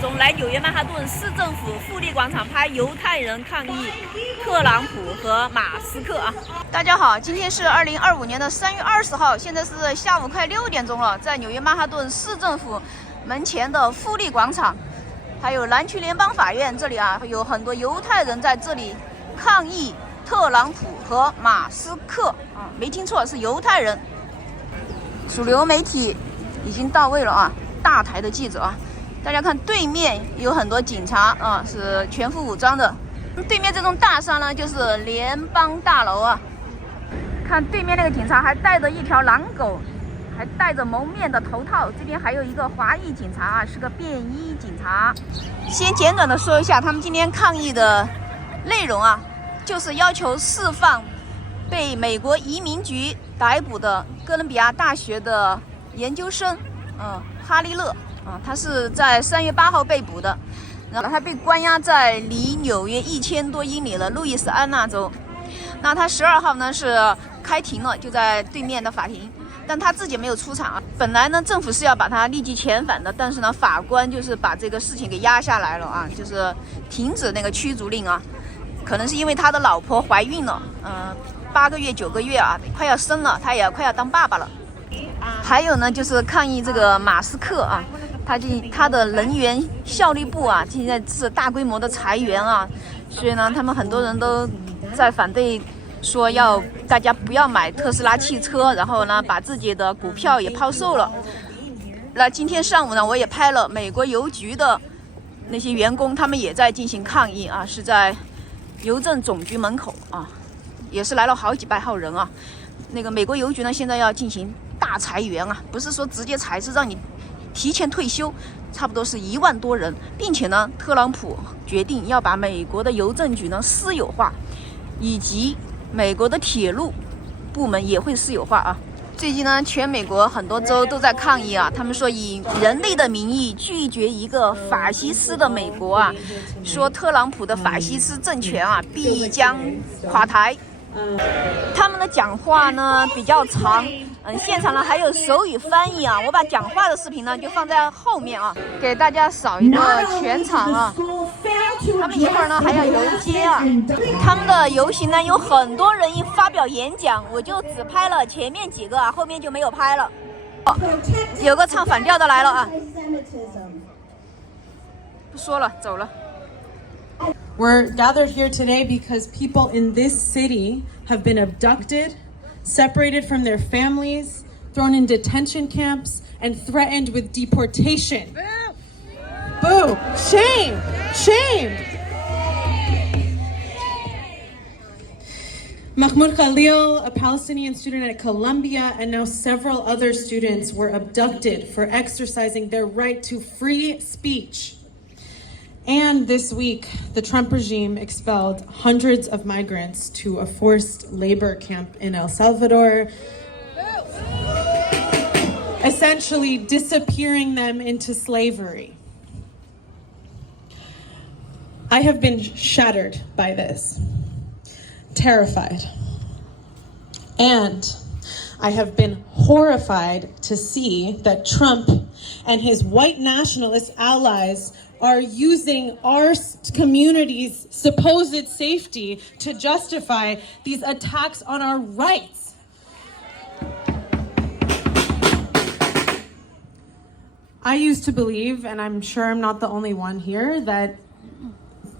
钟来纽约曼哈顿市政府富利广场拍犹太人抗议特朗普和马斯克啊！大家好，今天是2025年的3月20号，现在是下午快6点钟了，在纽约曼哈顿市政府门前的富利广场，还有南区联邦法院这里啊，有很多犹太人在这里抗议特朗普和马斯克啊，没听错，是犹太人。主流媒体已经到位了啊，大台的记者啊，大家看对面有很多警察啊，是全副武装的。对面这栋大厦呢，就是联邦大楼啊。看对面那个警察还带着一条狼狗，还戴着蒙面的头套。这边还有一个华裔警察啊，是个便衣警察。先简短的说一下他们今天抗议的内容啊，就是要求释放被美国移民局逮捕的哥伦比亚大学的研究生，哈利勒，他是在3月8号被捕的，然后他被关押在离纽约1000多英里的路易斯安那州。那他12号呢是开庭了，就在对面的法庭，但他自己没有出场啊。本来呢政府是要把他立即遣返的，但是呢法官就是把这个事情给压下来了啊，就是停止那个驱逐令啊。可能是因为他的老婆怀孕了，8个月9个月啊，快要生了，他也快要当爸爸了。还有呢，就是抗议这个马斯克啊，他的能源效率部啊，现在是大规模的裁员啊，所以呢，他们很多人都在反对，说要大家不要买特斯拉汽车，然后呢，把自己的股票也抛售了。那今天上午呢，我也拍了美国邮局的那些员工，他们也在进行抗议啊，是在邮政总局门口啊，也是来了好几百号人啊。那个美国邮局呢，现在要进行大裁员啊，不是说直接裁，是让你提前退休，差不多是1万多人，并且呢，特朗普决定要把美国的邮政局呢私有化，以及美国的铁路部门也会私有化啊。最近呢，全美国很多州都在抗议啊，他们说以人类的名义拒绝一个法西斯的美国啊，说特朗普的法西斯政权啊必将垮台。他们的讲话呢比较长，现场呢还有手语翻译啊，我把讲话的视频呢就放在后面啊，给大家扫一个全场啊。他们一会儿呢还要游街啊，他们的游行呢有很多人发表演讲，我就只拍了前面几个啊，后面就没有拍了。有个唱反调的来了啊，不说了，走了。We're gathered here today because people in this city have been abducted, separated from their families, thrown in detention camps, and threatened with deportation. Boo! Shame! Shame! Mahmoud Khalil, a Palestinian student at Columbia, and now several other students were abducted for exercising their right to free speech. And this week, the Trump regime expelled hundreds of migrants to a forced labor camp in El Salvador, essentially disappearing them into slavery. I have been shattered by this, terrified. And I have been horrified to see that Trump and his white nationalist allies are using our community's supposed safety to justify these attacks on our rights. I used to believe, and I'm sure I'm not the only one here, that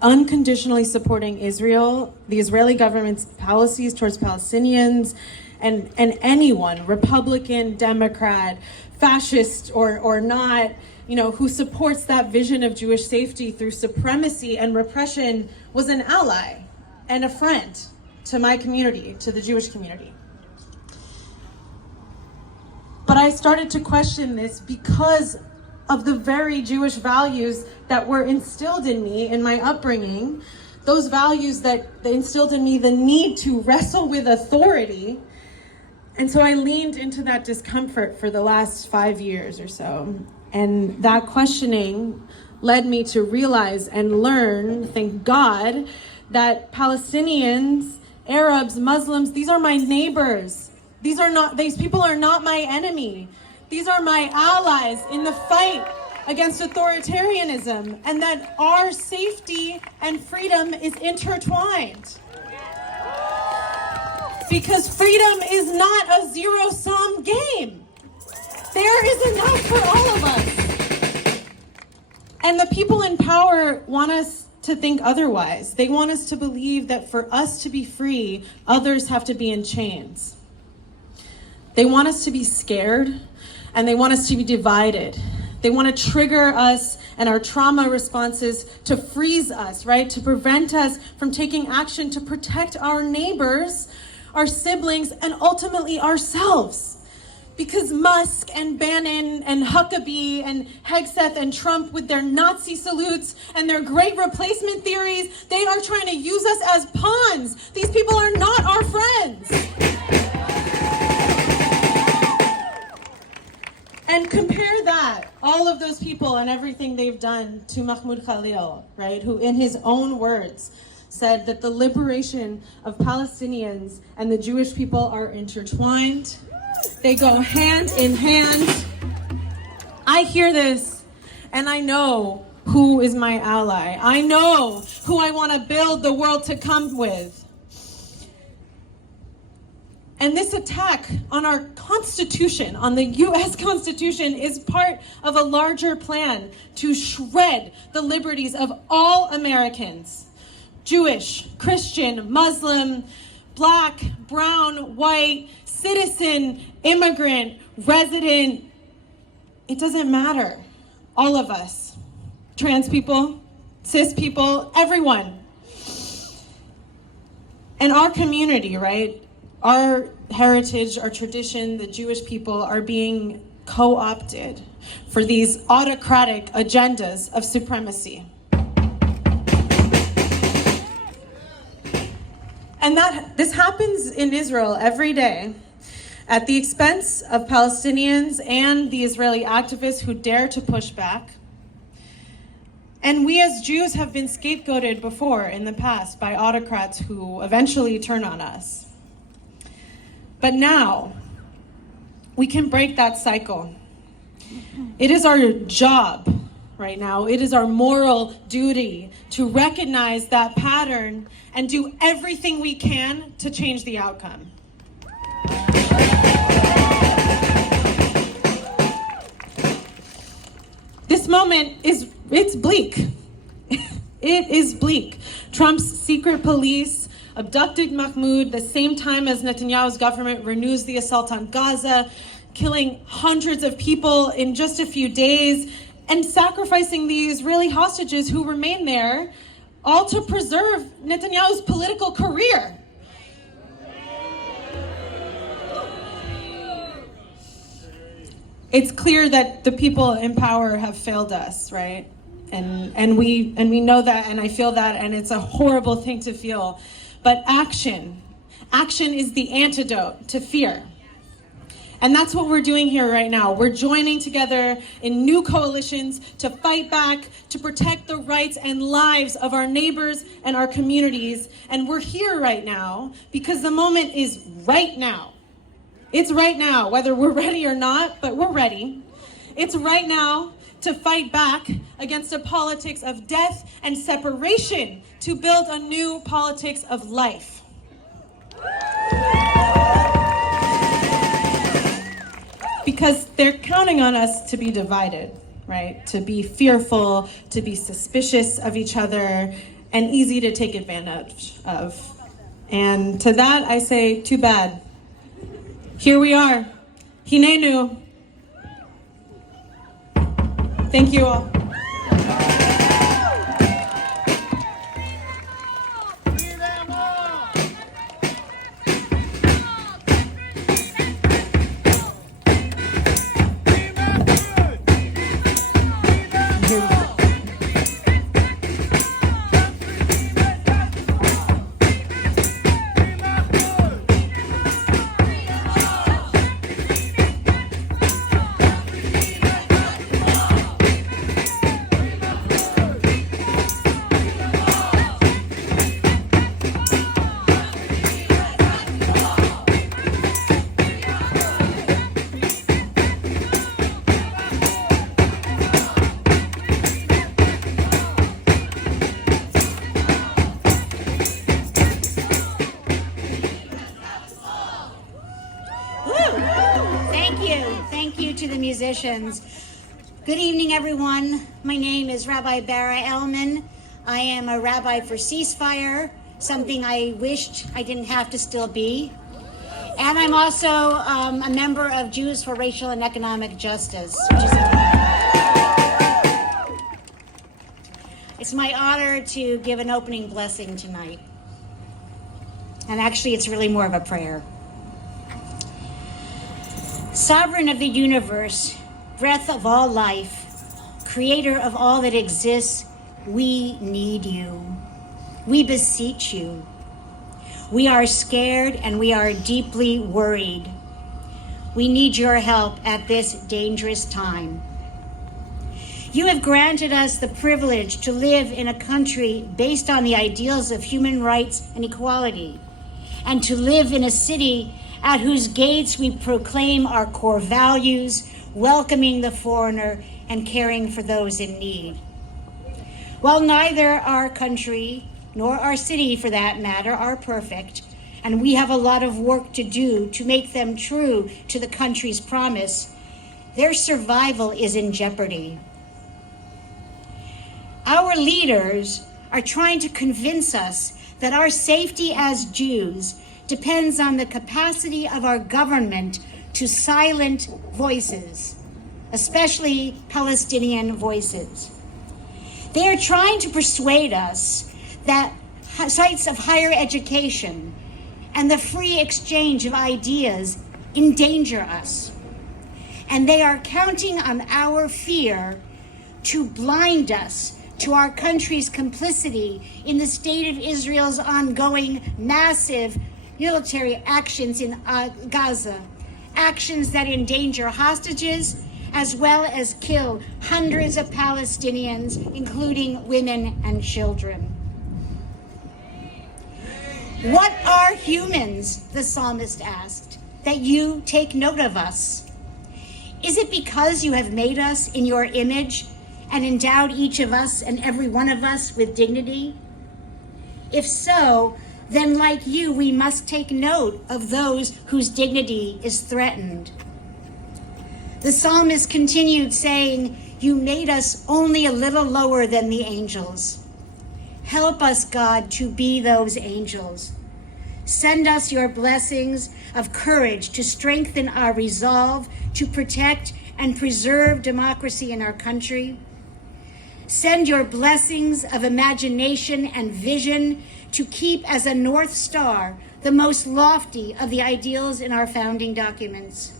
unconditionally supporting Israel, the Israeli government's policies towards Palestinians, and anyone, Republican, Democrat, fascist or not, who supports that vision of Jewish safety through supremacy and repression was an ally and a friend to my community, to the Jewish community. But I started to question this because of the very Jewish values that were instilled in me in my upbringing, those values that instilled in me the need to wrestle with authority. And so I leaned into that discomfort for the last 5 years or so. And that questioning led me to realize and learn, thank God, that Palestinians, Arabs, Muslims, these are my neighbors. These people are not my enemy. These are my allies in the fight against authoritarianism, and that our safety and freedom is intertwined. Because freedom is not a zero-sum game. There is enough for all of us. And the people in power want us to think otherwise. They want us to believe that for us to be free, others have to be in chains. They want us to be scared, and they want us to be divided. They want to trigger us and our trauma responses to freeze us, right? To prevent us from taking action to protect our neighbors, our siblings, and ultimately ourselves. Because Musk and Bannon and Huckabee and Hegseth and Trump with their Nazi salutes and their great replacement theories, they are trying to use us as pawns. These people are not our friends. And compare that, all of those people and everything they've done to Mahmoud Khalil, right? Who in his own words said that the liberation of Palestinians and the Jewish people are intertwined. They go hand in hand. I hear this and I know who is my ally. I know who I want to build the world to come with. And this attack on our Constitution, on the U.S. Constitution, is part of a larger plan to shred the liberties of all Americans. Jewish, Christian, Muslim, black, brown, white, citizen, immigrant, resident, it doesn't matter. All of us, trans people, cis people, everyone. And our community, right? Our heritage, our tradition, the Jewish people are being co-opted for these autocratic agendas of supremacy. And this happens in Israel every day at the expense of Palestinians and the Israeli activists who dare to push back. And we as Jews have been scapegoated before in the past by autocrats who eventually turn on us. But now we can break that cycle. It is our job right now, it is our moral duty to recognize that pattern and do everything we can to change the outcome. This moment it's bleak. It is bleak. Trump's secret police abducted Mahmoud the same time as Netanyahu's government renews the assault on Gaza, killing hundreds of people in just a few days, and sacrificing the Israeli hostages who remain there, all to preserve Netanyahu's political career. It's clear that the people in power have failed us, right? And we know that, and I feel that, and it's a horrible thing to feel. But action is the antidote to fear. And that's what we're doing here right now. We're joining together in new coalitions to fight back, to protect the rights and lives of our neighbors and our communities. And we're here right now because the moment is right now. It's right now, whether we're ready or not, but we're ready. It's right now to fight back against a politics of death and separation, to build a new politics of life. Because they're counting on us to be divided, right? To be fearful, to be suspicious of each other, and easy to take advantage of. And to that I say, too bad. Here we are. Hinenu. Thank you all. politicians. Good evening, everyone. My name is Rabbi Bara Elman. I am a rabbi for ceasefire, something I wished I didn't have to still be. And I'm also a member of Jews for Racial and Economic Justice. It's my honor to give an opening blessing tonight. And actually, it's really more of a prayer. Sovereign of the universe, breath of all life, creator of all that exists, we need you. We beseech you. We are scared and we are deeply worried. We need your help at this dangerous time. You have granted us the privilege to live in a country based on the ideals of human rights and equality, and to live in a city at whose gates we proclaim our core values, welcoming the foreigner and caring for those in need. While neither our country nor our city, for that matter, are perfect, and we have a lot of work to do to make them true to the country's promise, their survival is in jeopardy. Our leaders are trying to convince us that our safety as Jews depends on the capacity of our government to silence voices, especially Palestinian voices. They are trying to persuade us that sites of higher education and the free exchange of ideas endanger us. And they are counting on our fear to blind us to our country's complicity in the state of Israel's ongoing massive military actions in Gaza, actions that endanger hostages as well as kill hundreds of Palestinians, including women and children. What are humans, the psalmist asked, that you take note of us? Is it because you have made us in your image and endowed each of us and every one of us with dignity? If so, then like you, we must take note of those whose dignity is threatened. The psalmist continued saying, you made us only a little lower than the angels. Help us, God, to be those angels. Send us your blessings of courage to strengthen our resolve to protect and preserve democracy in our country. Send your blessings of imagination and vision to keep as a North Star the most lofty of the ideals in our founding documents.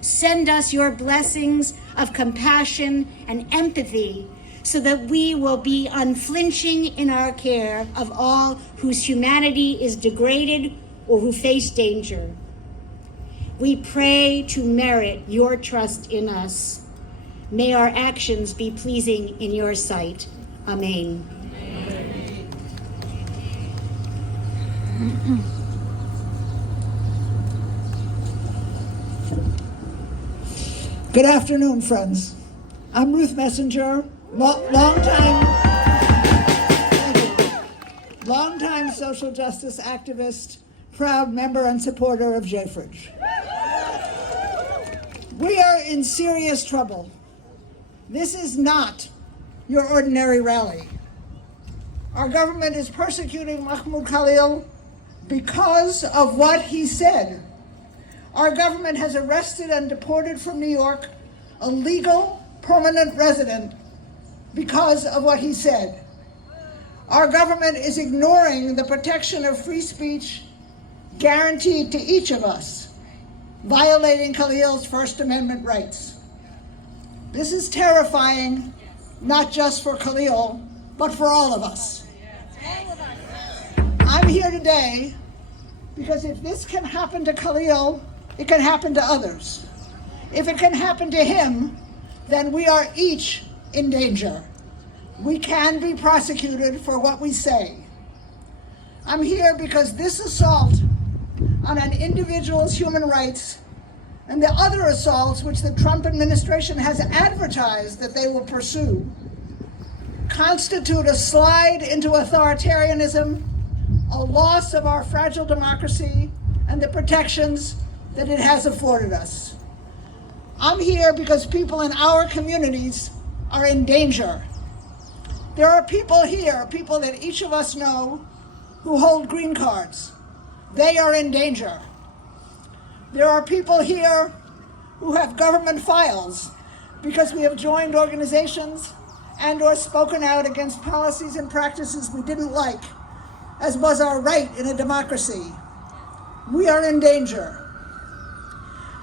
Send us your blessings of compassion and empathy so that we will be unflinching in our care of all whose humanity is degraded or who face danger. We pray to merit your trust in us. May our actions be pleasing in your sight. Amen. Good afternoon, friends. I'm Ruth Messenger, longtime social justice activist, proud member and supporter of JFRIJ. We are in serious trouble. This is not your ordinary rally. Our government is persecuting Mahmoud Khalil because of what he said. Our government has arrested and deported from New York a legal permanent resident because of what he said. Our government is ignoring the protection of free speech guaranteed to each of us, violating Khalil's First Amendment rights. This is terrifying, not just for Khalil, but for all of us. I'm here today because if this can happen to Khalil, it can happen to others. If it can happen to him, then we are each in danger. We can be prosecuted for what we say. I'm here because this assault on an individual's human rights and the other assaults which the Trump administration has advertised that they will pursue constitute a slide into authoritarianism, a loss of our fragile democracy, and the protections that it has afforded us. I'm here because people in our communities are in danger. There are people here, people that each of us know, who hold green cards. They are in danger. There are people here who have government files because we have joined organizations and or spoken out against policies and practices we didn't like, as was our right in a democracy. We are in danger.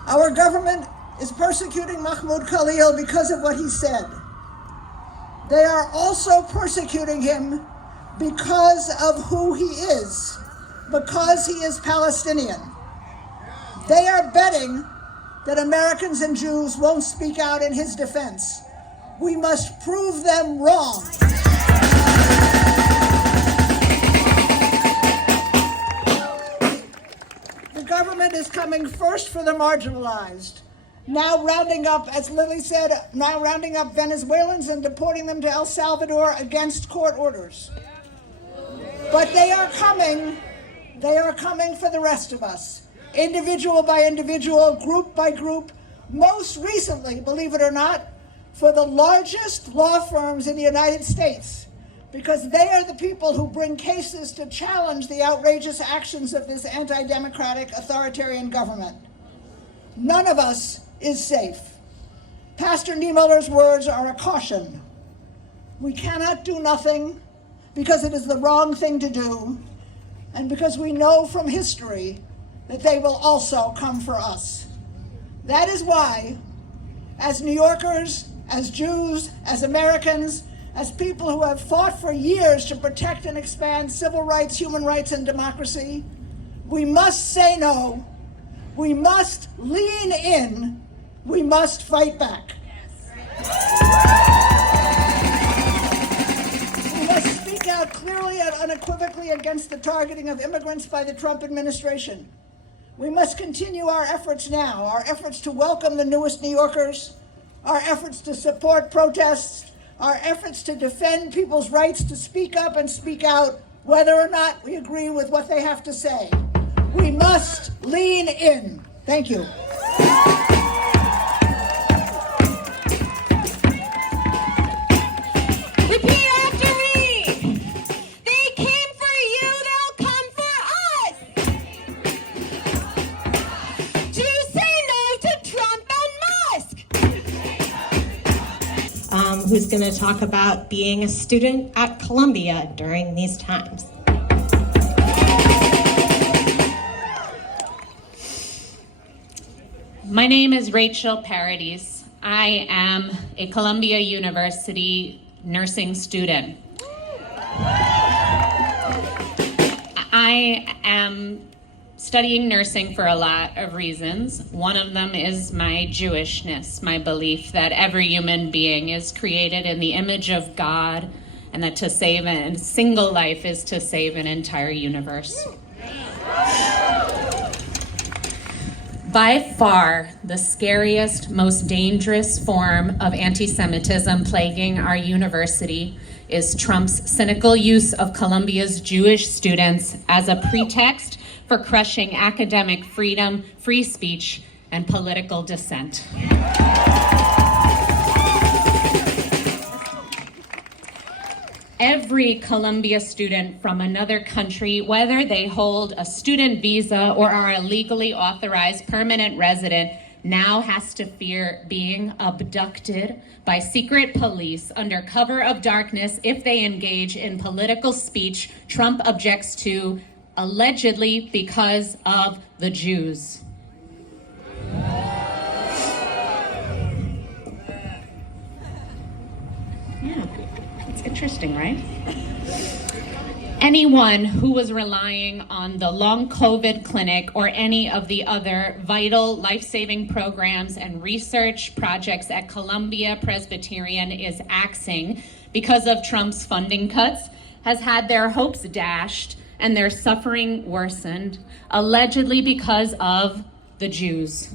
Our government is persecuting Mahmoud Khalil because of what he said. They are also persecuting him because of who he is, because he is Palestinian. They are betting that Americans and Jews won't speak out in his defense. We must prove them wrong. The government is coming first for the marginalized. Now rounding up, as Lily said, now rounding up Venezuelans and deporting them to El Salvador against court orders. But they are coming for the rest of us, individual by individual, group by group, most recently, believe it or not, for the largest law firms in the United States, because they are the people who bring cases to challenge the outrageous actions of this anti-democratic authoritarian government. None of us is safe. Pastor Niemöller's words are a caution. We cannot do nothing because it is the wrong thing to do, and because we know from history that they will also come for us. That is why, as New Yorkers, as Jews, as Americans, as people who have fought for years to protect and expand civil rights, human rights, and democracy, we must say no, we must lean in, we must fight back. We must speak out clearly and unequivocally against the targeting of immigrants by the Trump administration. We must continue our efforts now, our efforts to welcome the newest New Yorkers, our efforts to support protests, our efforts to defend people's rights to speak up and speak out, whether or not we agree with what they have to say. We must lean in. Thank you. Repeat after me. They came for you, they'll come for us. To say no to Trump and Musk. Who's going to talk about being a student at Columbia during these times. My name is Rachel Paradis. I am a Columbia University nursing student. I am studying nursing for a lot of reasons. One of them is my Jewishness, my belief that every human being is created in the image of God, and that to save a single life is to save an entire universe. By far, the scariest, most dangerous form of anti-Semitism plaguing our university is Trump's cynical use of Columbia's Jewish students as a pretext for crushing academic freedom, free speech, and political dissent. Every Columbia student from another country, whether they hold a student visa or are a legally authorized permanent resident, now has to fear being abducted by secret police under cover of darkness if they engage in political speech Trump objects to, allegedly because of the Jews. Yeah, it's interesting, right? Anyone who was relying on the long COVID clinic or any of the other vital life-saving programs and research projects at Columbia Presbyterian is axing because of Trump's funding cuts has had their hopes dashed and their suffering worsened, allegedly because of the Jews.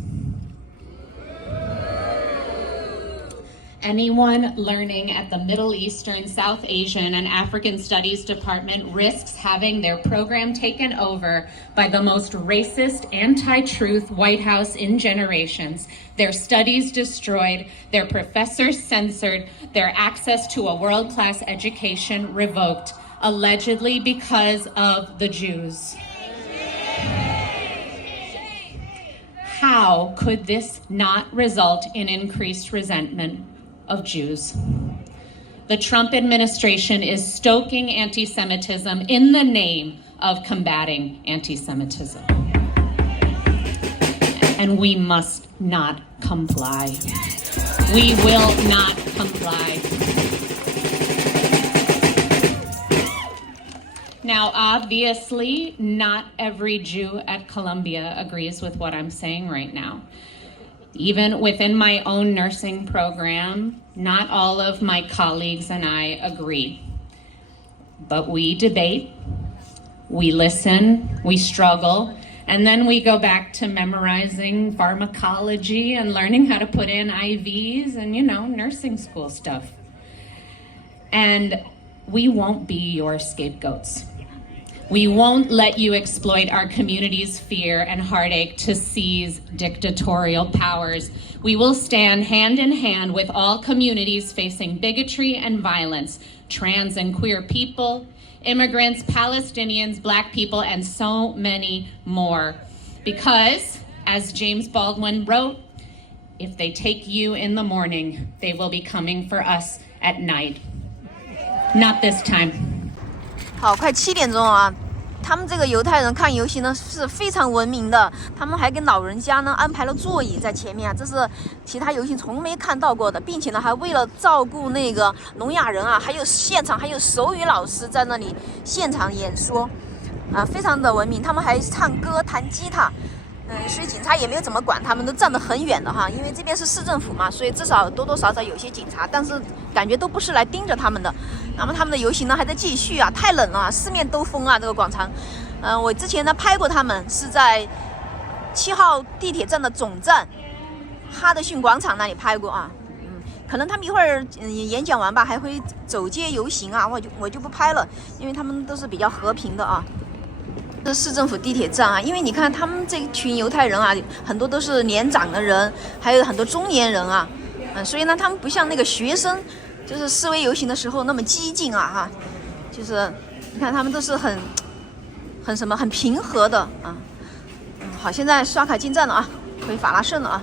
anyone learning at the Middle Eastern, South Asian, and African Studies Department risks having their program taken over by the most racist, anti-truth White House in generations, their studies destroyed, their professors censored, their access to a world-class education revoked, allegedly because of the Jews. How could this not result in increased resentment of Jews? The Trump administration is stoking anti-Semitism in the name of combating anti-Semitism. And we must not comply. We will not comply. Now, obviously, not every Jew at Columbia agrees with what I'm saying right now. Even within my own nursing program, not all of my colleagues and I agree. But we debate, we listen, we struggle, and then we go back to memorizing pharmacology and learning how to put in IVs and, nursing school stuff. And we won't be your scapegoats. We won't let you exploit our community's fear and heartache to seize dictatorial powers. We will stand hand in hand with all communities facing bigotry and violence, trans and queer people, immigrants, Palestinians, Black people, and so many more. Because, as James Baldwin wrote, if they take you in the morning, they will be coming for us at night. Not this time. 好，快7点钟啊！他们这个犹太人抗议游行呢是非常文明的，他们还给老人家呢安排了座椅在前面啊，这是其他游行从没看到过的，并且呢还为了照顾那个聋哑人啊，还有现场还有手语老师在那里现场演说，啊，非常的文明。他们还唱歌、弹吉他。所以警察也没有怎么管，他们都站得很远的哈，因为这边是市政府嘛，所以至少多多少少有些警察，但是感觉都不是来盯着他们的。那么他们的游行呢还在继续啊，太冷了，四面都风啊，这个广场。我之前呢拍过他们，是在7号地铁站的总站哈德逊广场那里拍过啊。可能他们一会儿演讲完吧，还会走街游行啊，我就不拍了，因为他们都是比较和平的啊。这市政府地铁站啊，因为你看他们这群犹太人啊，很多都是年长的人，还有很多中年人啊，所以呢，他们不像那个学生，就是示威游行的时候那么激进啊，哈，就是你看他们都是很平和的啊。好，现在刷卡进站了啊，回法拉盛了啊。